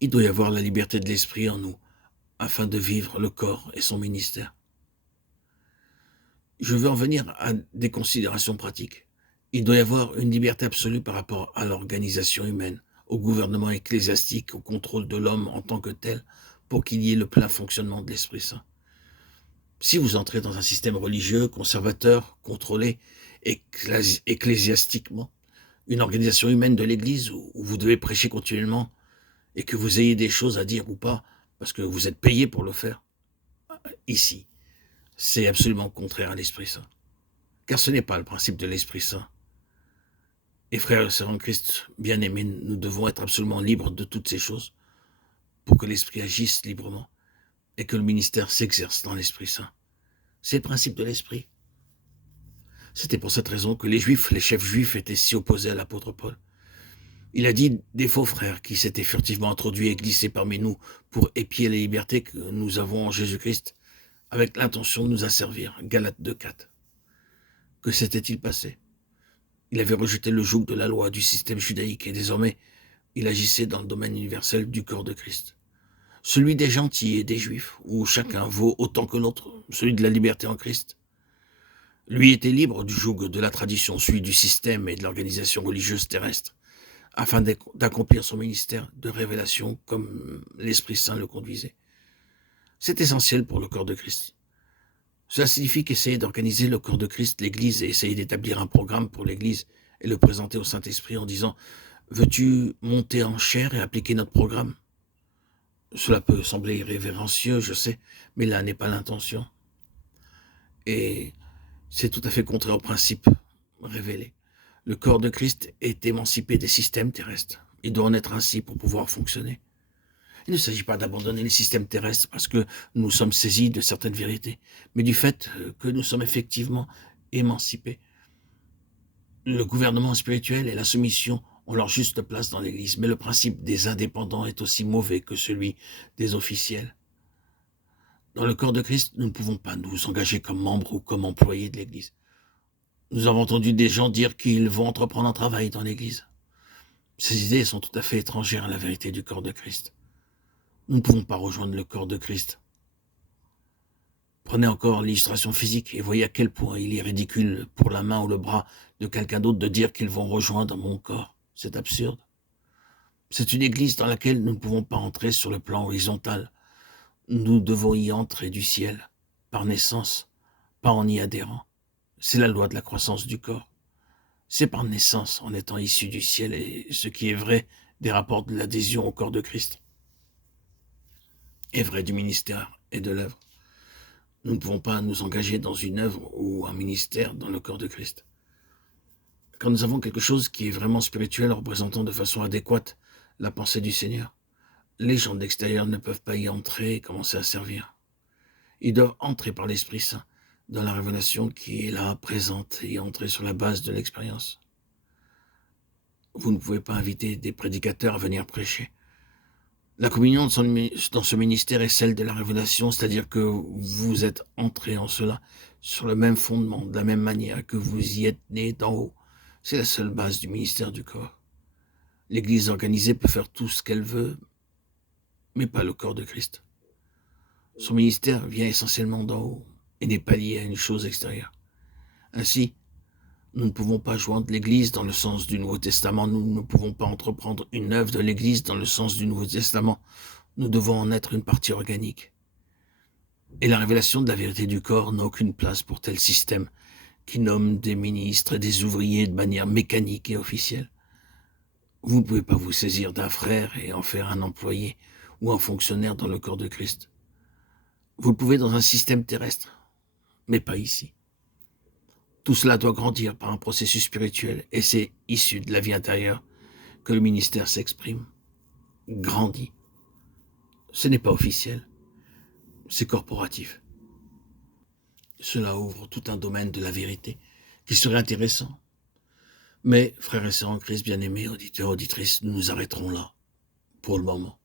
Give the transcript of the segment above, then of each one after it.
Il doit y avoir la liberté de l'esprit en nous, afin de vivre le corps et son ministère. Je veux en venir à des considérations pratiques. Il doit y avoir une liberté absolue par rapport à l'organisation humaine, au gouvernement ecclésiastique, au contrôle de l'homme en tant que tel, pour qu'il y ait le plein fonctionnement de l'Esprit Saint. Si vous entrez dans un système religieux, conservateur, contrôlé ecclésiastiquement, une organisation humaine de l'Église où vous devez prêcher continuellement et que vous ayez des choses à dire ou pas, parce que vous êtes payé pour le faire, ici, c'est absolument contraire à l'Esprit Saint. Car ce n'est pas le principe de l'Esprit Saint. Et frères et sœurs en Christ, bien-aimés, nous devons être absolument libres de toutes ces choses pour que l'Esprit agisse librement et que le ministère s'exerce dans l'Esprit Saint. C'est le principe de l'Esprit. C'était pour cette raison que les Juifs, les chefs juifs étaient si opposés à l'apôtre Paul. Il a dit des faux frères qui s'étaient furtivement introduits et glissés parmi nous pour épier les libertés que nous avons en Jésus-Christ avec l'intention de nous asservir. Galates 2,4. Que s'était-il passé? Il avait rejeté le joug de la loi, du système judaïque, et désormais, il agissait dans le domaine universel du corps de Christ. Celui des gentils et des juifs, où chacun vaut autant que l'autre, celui de la liberté en Christ. Lui était libre du joug de la tradition, celui du système et de l'organisation religieuse terrestre, afin d'accomplir son ministère de révélation comme l'Esprit Saint le conduisait. C'est essentiel pour le corps de Christ. Cela signifie qu'essayer d'organiser le corps de Christ, l'Église, et essayer d'établir un programme pour l'Église et le présenter au Saint-Esprit en disant « Veux-tu monter en chair et appliquer notre programme ?» Cela peut sembler irrévérencieux, je sais, mais là n'est pas l'intention. Et c'est tout à fait contraire au principe révélé. Le corps de Christ est émancipé des systèmes terrestres. Il doit en être ainsi pour pouvoir fonctionner. Il ne s'agit pas d'abandonner les systèmes terrestres parce que nous sommes saisis de certaines vérités, mais du fait que nous sommes effectivement émancipés. Le gouvernement spirituel et la soumission ont leur juste place dans l'Église, mais le principe des indépendants est aussi mauvais que celui des officiels. Dans le corps de Christ, nous ne pouvons pas nous engager comme membres ou comme employés de l'Église. Nous avons entendu des gens dire qu'ils vont entreprendre un travail dans l'Église. Ces idées sont tout à fait étrangères à la vérité du corps de Christ. Nous ne pouvons pas rejoindre le corps de Christ. Prenez encore l'illustration physique et voyez à quel point il est ridicule pour la main ou le bras de quelqu'un d'autre de dire qu'ils vont rejoindre mon corps. C'est absurde. C'est une église dans laquelle nous ne pouvons pas entrer sur le plan horizontal. Nous devons y entrer du ciel, par naissance, pas en y adhérant. C'est la loi de la croissance du corps. C'est par naissance, en étant issu du ciel, et ce qui est vrai des rapports de l'adhésion au corps de Christ est vrai du ministère et de l'œuvre. Nous ne pouvons pas nous engager dans une œuvre ou un ministère dans le corps de Christ. Quand nous avons quelque chose qui est vraiment spirituel, représentant de façon adéquate la pensée du Seigneur, les gens de l'extérieur ne peuvent pas y entrer et commencer à servir. Ils doivent entrer par l'Esprit Saint dans la révélation qui est là, présente, et entrer sur la base de l'expérience. Vous ne pouvez pas inviter des prédicateurs à venir prêcher. La communion dans ce ministère est celle de la révélation, c'est-à-dire que vous êtes entrés en cela sur le même fondement, de la même manière que vous y êtes nés d'en haut. C'est la seule base du ministère du corps. L'Église organisée peut faire tout ce qu'elle veut, mais pas le corps de Christ. Son ministère vient essentiellement d'en haut et n'est pas lié à une chose extérieure. Ainsi, nous ne pouvons pas joindre l'Église dans le sens du Nouveau Testament, nous ne pouvons pas entreprendre une œuvre de l'Église dans le sens du Nouveau Testament. Nous devons en être une partie organique. Et la révélation de la vérité du corps n'a aucune place pour tel système qui nomme des ministres et des ouvriers de manière mécanique et officielle. Vous ne pouvez pas vous saisir d'un frère et en faire un employé ou un fonctionnaire dans le corps de Christ. Vous le pouvez dans un système terrestre, mais pas ici. Tout cela doit grandir par un processus spirituel et c'est issu de la vie intérieure que le ministère s'exprime, grandit. Ce n'est pas officiel, c'est corporatif. Cela ouvre tout un domaine de la vérité qui serait intéressant. Mais, frères et sœurs en Christ, bien-aimés, auditeurs, auditrices, nous nous arrêterons là, pour le moment,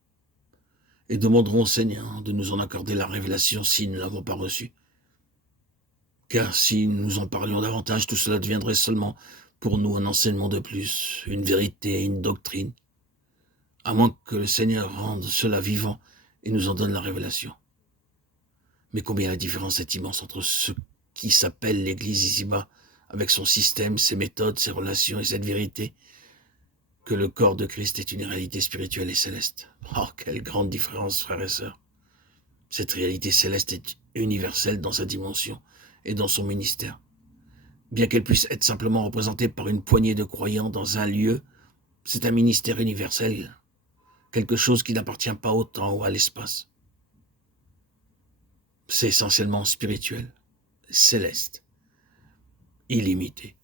et demanderons au Seigneur de nous en accorder la révélation si nous ne l'avons pas reçue. Car si nous en parlions davantage, tout cela deviendrait seulement pour nous un enseignement de plus, une vérité, une doctrine. à moins que le Seigneur rende cela vivant et nous en donne la révélation. Mais combien la différence est immense entre ce qui s'appelle l'Église ici-bas, avec son système, ses méthodes, ses relations et cette vérité, que le corps de Christ est une réalité spirituelle et céleste. Oh, quelle grande différence, frères et sœurs. Cette réalité céleste est universelle dans sa dimension et dans son ministère. Bien qu'elle puisse être simplement représentée par une poignée de croyants dans un lieu, c'est un ministère universel, quelque chose qui n'appartient pas au temps ou à l'espace. C'est essentiellement spirituel, céleste, illimité.